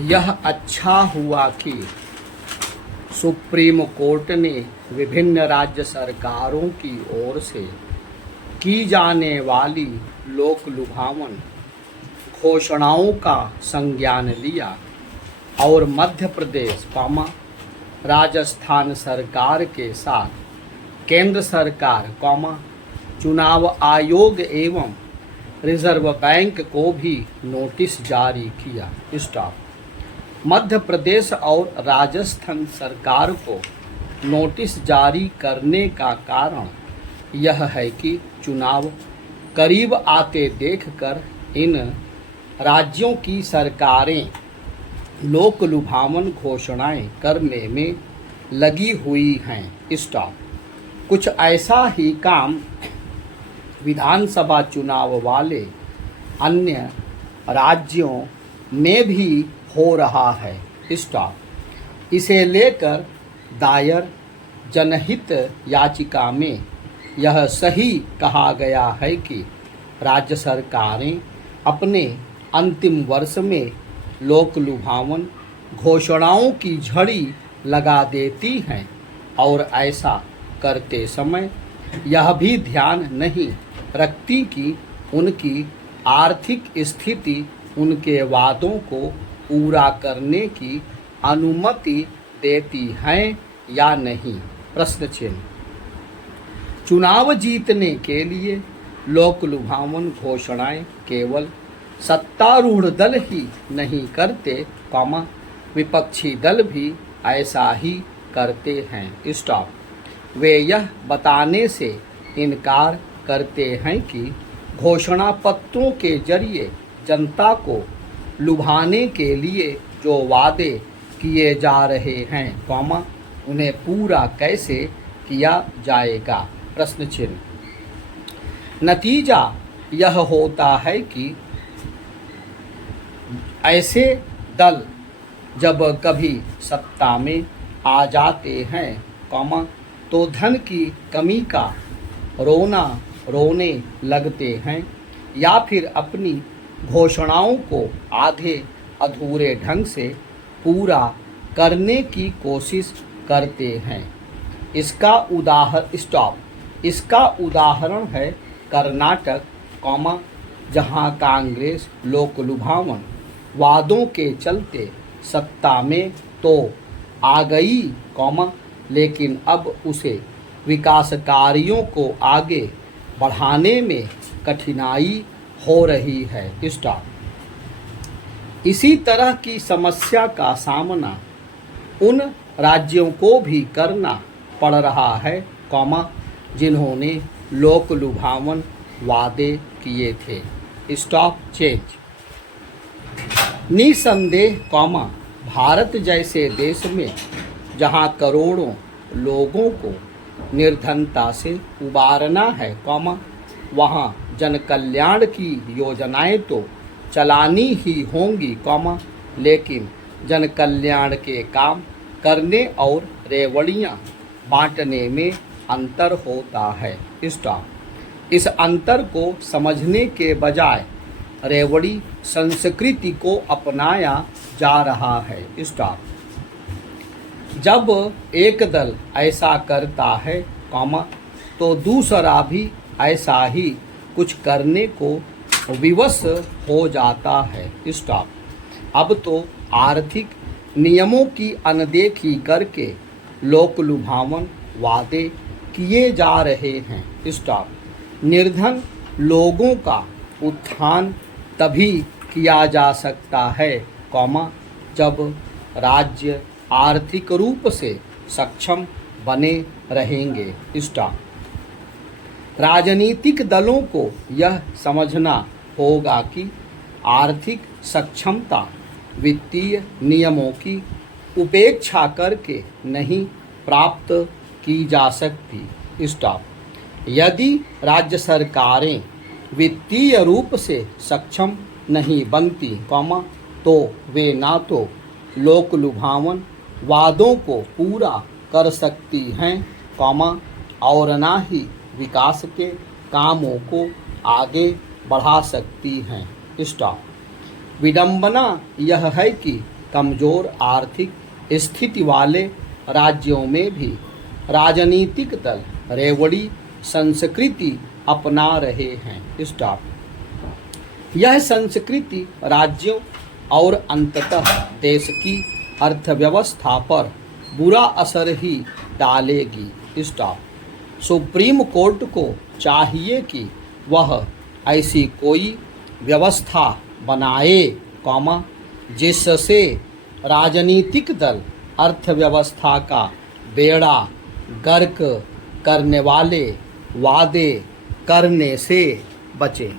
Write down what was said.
यह अच्छा हुआ कि सुप्रीम कोर्ट ने विभिन्न राज्य सरकारों की ओर से की जाने वाली लोक लुभावन घोषणाओं का संज्ञान लिया और मध्य प्रदेश, राजस्थान सरकार के साथ केंद्र सरकार, चुनाव आयोग एवं रिजर्व बैंक को भी नोटिस जारी किया। स्टॉप। मध्य प्रदेश और राजस्थान सरकार को नोटिस जारी करने का कारण यह है कि चुनाव करीब आते देखकर इन राज्यों की सरकारें लोक लुभावन घोषणाएं करने में लगी हुई हैं। स्टॉप। कुछ ऐसा ही काम विधानसभा चुनाव वाले अन्य राज्यों में भी हो रहा है। स्टॉप। इसे लेकर दायर जनहित याचिका में यह सही कहा गया है कि राज्य सरकारें अपने अंतिम वर्ष में लोक लुभावन घोषणाओं की झड़ी लगा देती हैं और ऐसा करते समय यह भी ध्यान नहीं रखती कि उनकी आर्थिक स्थिति उनके वादों को पूरा करने की अनुमति देती है या नहीं। प्रश्न चिन्ह। चुनाव जीतने के लिए लोक लुभावन घोषणाएं केवल सत्तारूढ़ दल ही नहीं करते, विपक्षी दल भी ऐसा ही करते हैं। स्टॉप। वे यह बताने से इनकार करते हैं कि घोषणा पत्रों के जरिए जनता को लुभाने के लिए जो वादे किए जा रहे हैं, उन्हें पूरा कैसे किया जाएगा। प्रश्न चिन्ह। नतीजा यह होता है कि ऐसे दल जब कभी सत्ता में आ जाते हैं, तो धन की कमी का रोने लगते हैं या फिर अपनी घोषणाओं को आधे अधूरे ढंग से पूरा करने की कोशिश करते हैं। इसका उदाहरण है कर्नाटक, जहां कांग्रेस लोक लुभावन वादों के चलते सत्ता में तो आ गई, लेकिन अब उसे विकास कार्यों को आगे बढ़ाने में कठिनाई हो रही है। स्टॉप। इसी तरह की समस्या का सामना उन राज्यों को भी करना पड़ रहा है, जिन्होंने लोक लुभावन वादे किए थे। Stop change. निसंदेह, भारत जैसे देश में जहां करोड़ों लोगों को निर्धनता से उबारना है, वहां जन कल्याण की योजनाएं तो चलानी ही होंगी, लेकिन जन कल्याण के काम करने और रेवड़ियां बांटने में अंतर होता है। स्टॉप। इस अंतर को समझने के बजाय रेवड़ी संस्कृति को अपनाया जा रहा है। स्टॉप। जब एक दल ऐसा करता है, तो दूसरा भी ऐसा ही कुछ करने को विवश हो जाता है। स्टॉप। अब तो आर्थिक नियमों की अनदेखी करके लोक लुभावन वादे किए जा रहे हैं। स्टॉप। निर्धन लोगों का उत्थान तभी किया जा सकता है, जब राज्य आर्थिक रूप से सक्षम बने रहेंगे। स्टॉप। राजनीतिक दलों को यह समझना होगा कि आर्थिक सक्षमता वित्तीय नियमों की उपेक्षा करके नहीं प्राप्त की जा सकती। स्टॉप। यदि राज्य सरकारें वित्तीय रूप से सक्षम नहीं बनती, तो वे ना तो लोक लुभावन वादों को पूरा कर सकती हैं, और ना ही विकास के कामों को आगे बढ़ा सकती हैं। स्टॉप। विडंबना यह है कि कमज़ोर आर्थिक स्थिति वाले राज्यों में भी राजनीतिक दल रेवड़ी संस्कृति अपना रहे हैं। स्टॉप। यह संस्कृति राज्यों और अंततः देश की अर्थव्यवस्था पर बुरा असर ही डालेगी। स्टॉप। सुप्रीम कोर्ट को चाहिए कि वह ऐसी कोई व्यवस्था बनाए जिससे राजनीतिक दल अर्थव्यवस्था का बेड़ा गर्क करने वाले वादे करने से बचे।